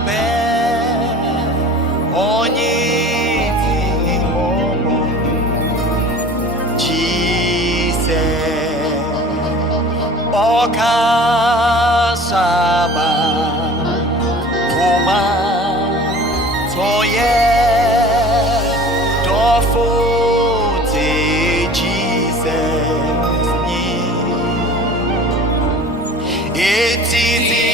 be onyiti momo Jesus okasaba kuma toye dofote Jesus ni etiti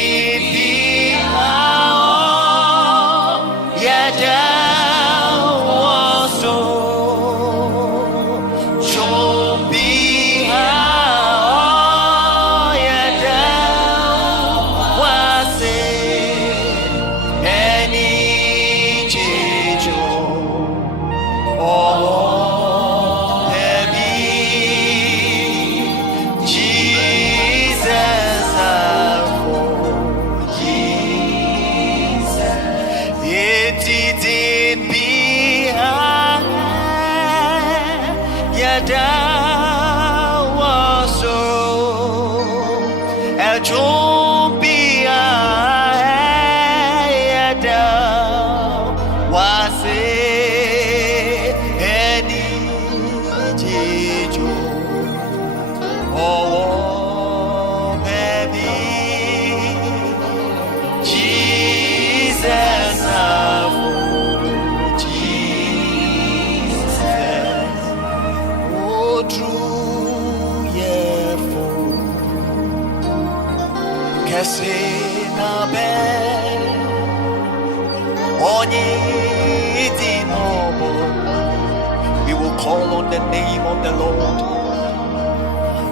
we will call on the name of the Lord.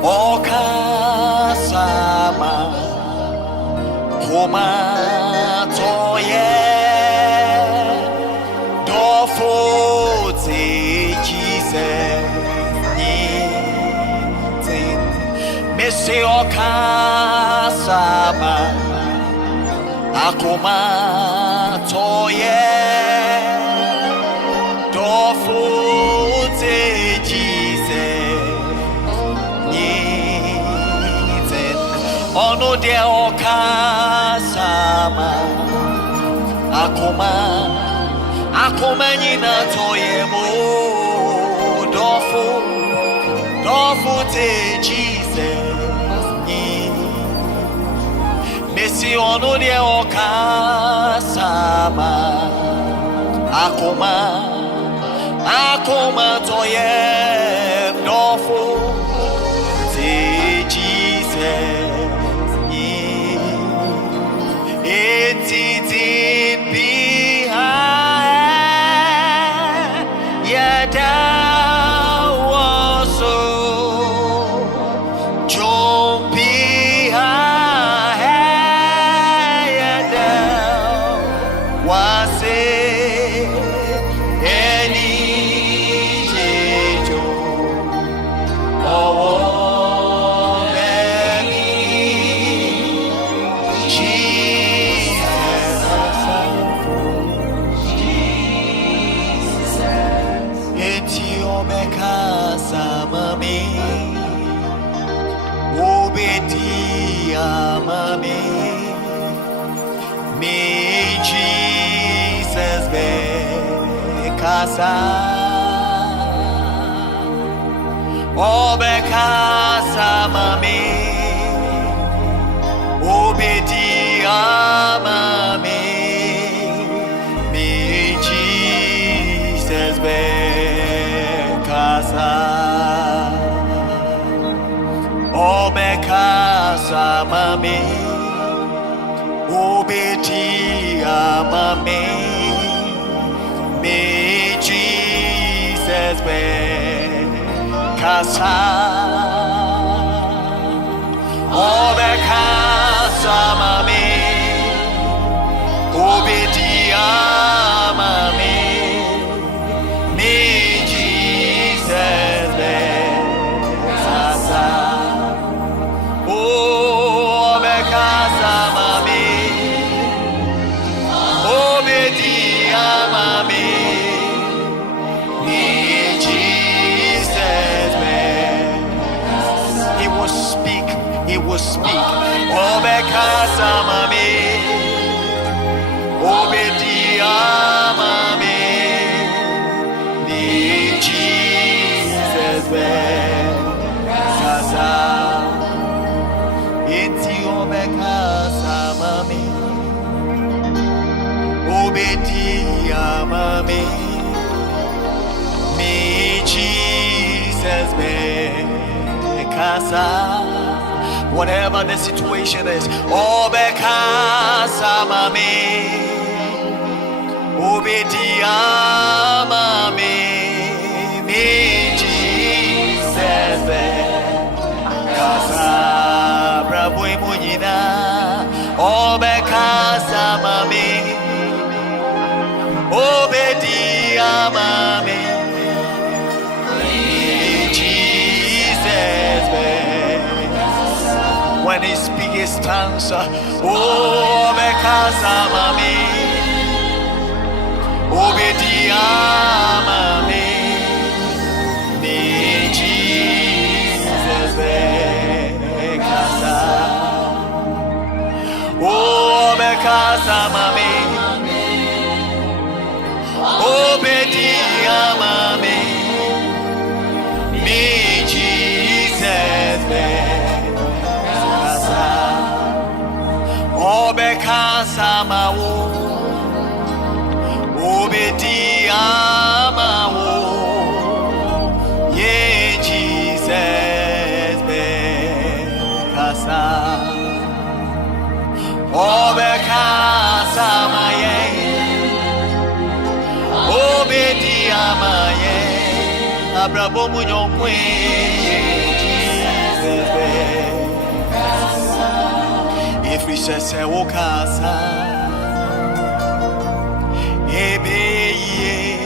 Okasama Homa Toye Dofote Jesus Nitin Mese Okasama Akoma Toye Dofote Jesus Nitin Ono de Okasama Akoma Nina Toye Mo Dofote Jesus Mesi ono de Okasama Akoma toye dofo te Jesus etitin behind yada waso jom behind yada wase Jesus be casa obe casa mami obedi amami me Jesus be casa obe casa mami obedi amame me Jesus be casa obe casa mame obedi amame me Jesus be casa obe casa mame He will speak. Obe casa mami, Whatever the situation is, Obekasa mami, Obedia mami, me Jesus Kasa Bravo Munina, Obekasa mami, Obedia mami, Jesus. When he speaks his tongues, oh, Bekasa mami, Obedia mami, ni Jesus Bekasa, oh, Bekasa mami, Obedia mami, ni Jesus Bekasa, Obekasa mawo, Obedia mawo, ye Jesus Bekasa, Obekasa maye, Obedia maye, Abrabo munyonkwe, Jesus Bekasa. If we say Okasa, Ebeye,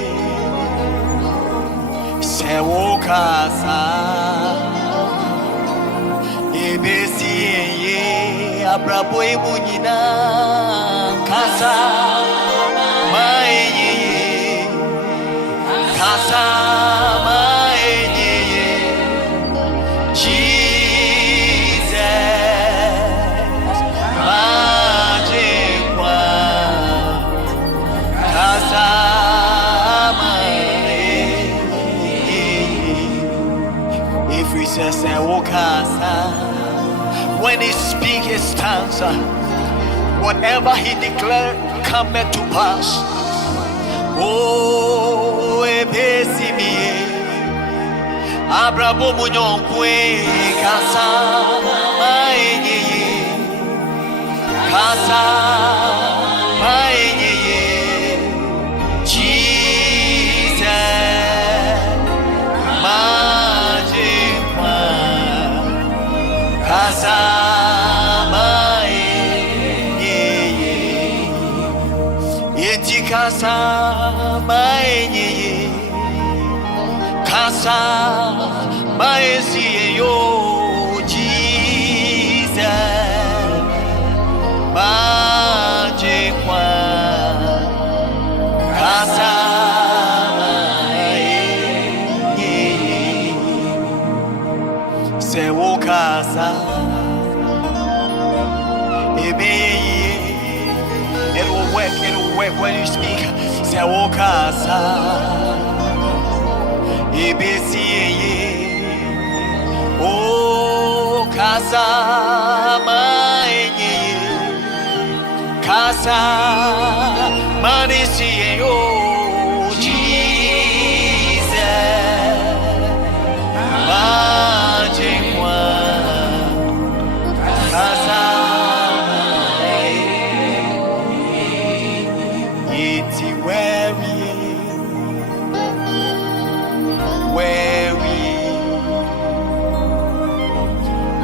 say Okasa, Ebesiye, Abrabo emunina, Kasa, Maye, Kasa, Maye, Jesus, Magic One, Kasa, if we say Okasa, when he speaks his tongues, whatever he declared cometh to pass. Oh, ebesimi, Abrabo munyonkwe, Kasa, maenye, Kasa, maenye, Jesus, Magic One, Kasa, maenye, eti Kasa, maenye, Kasa, maenye yo, Jesus, Magic One, Kasa, say Okasa, it will work when you speak. Say Okasa, oh, Kasa, maenye, Kasa, manisi yo, Jesus, Magic One, Kasa, iti weary,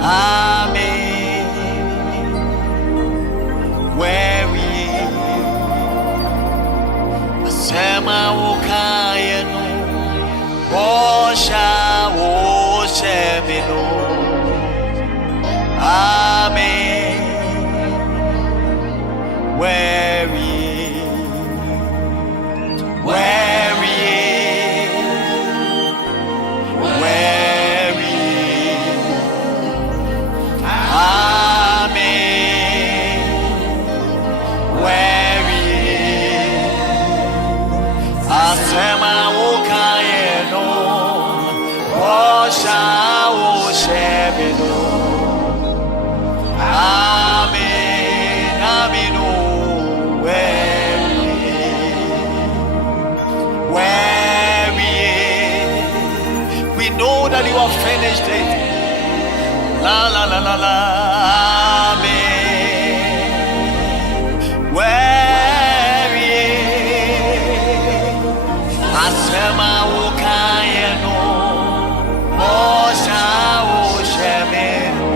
Amen. Weary, Sema Ukayeno, Osha, Oshemino. Amen. Weary, we know that you have finished it. La la la la la. Amen. Where Asema ukayeno Osha ushemeno.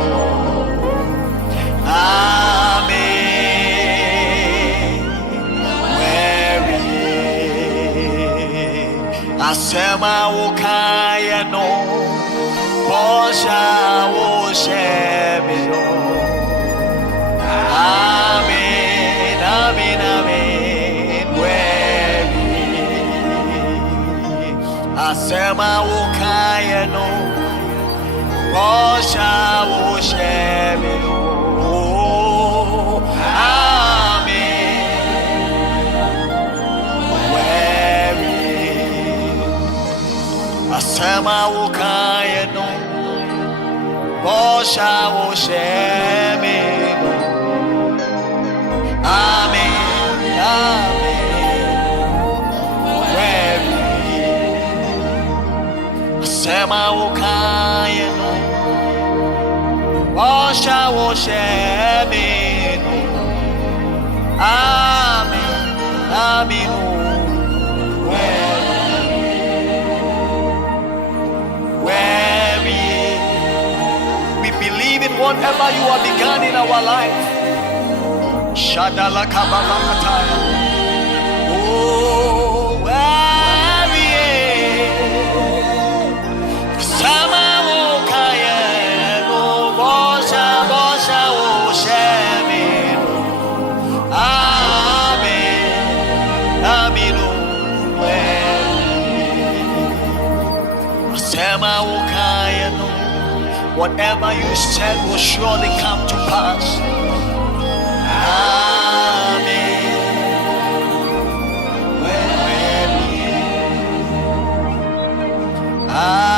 Amen. Where Asema ukayeno Osha ushemeno. Amen. Amen. Amen. Where Asema ukayeno Osha ushemeno. Asema ukayeno Osha ushemeno. Amen. Amen. Asema ukayeno Osha ushemeno. Amen. Amen. Whatever you have begun in our life, Shadala Kabalataya. Oh, where Sama Okayeno, Bosha, Bosha, Oshemino. Amen. Aminu. Sama Okayeno. Whatever you said will surely come to pass. Amen. Amen.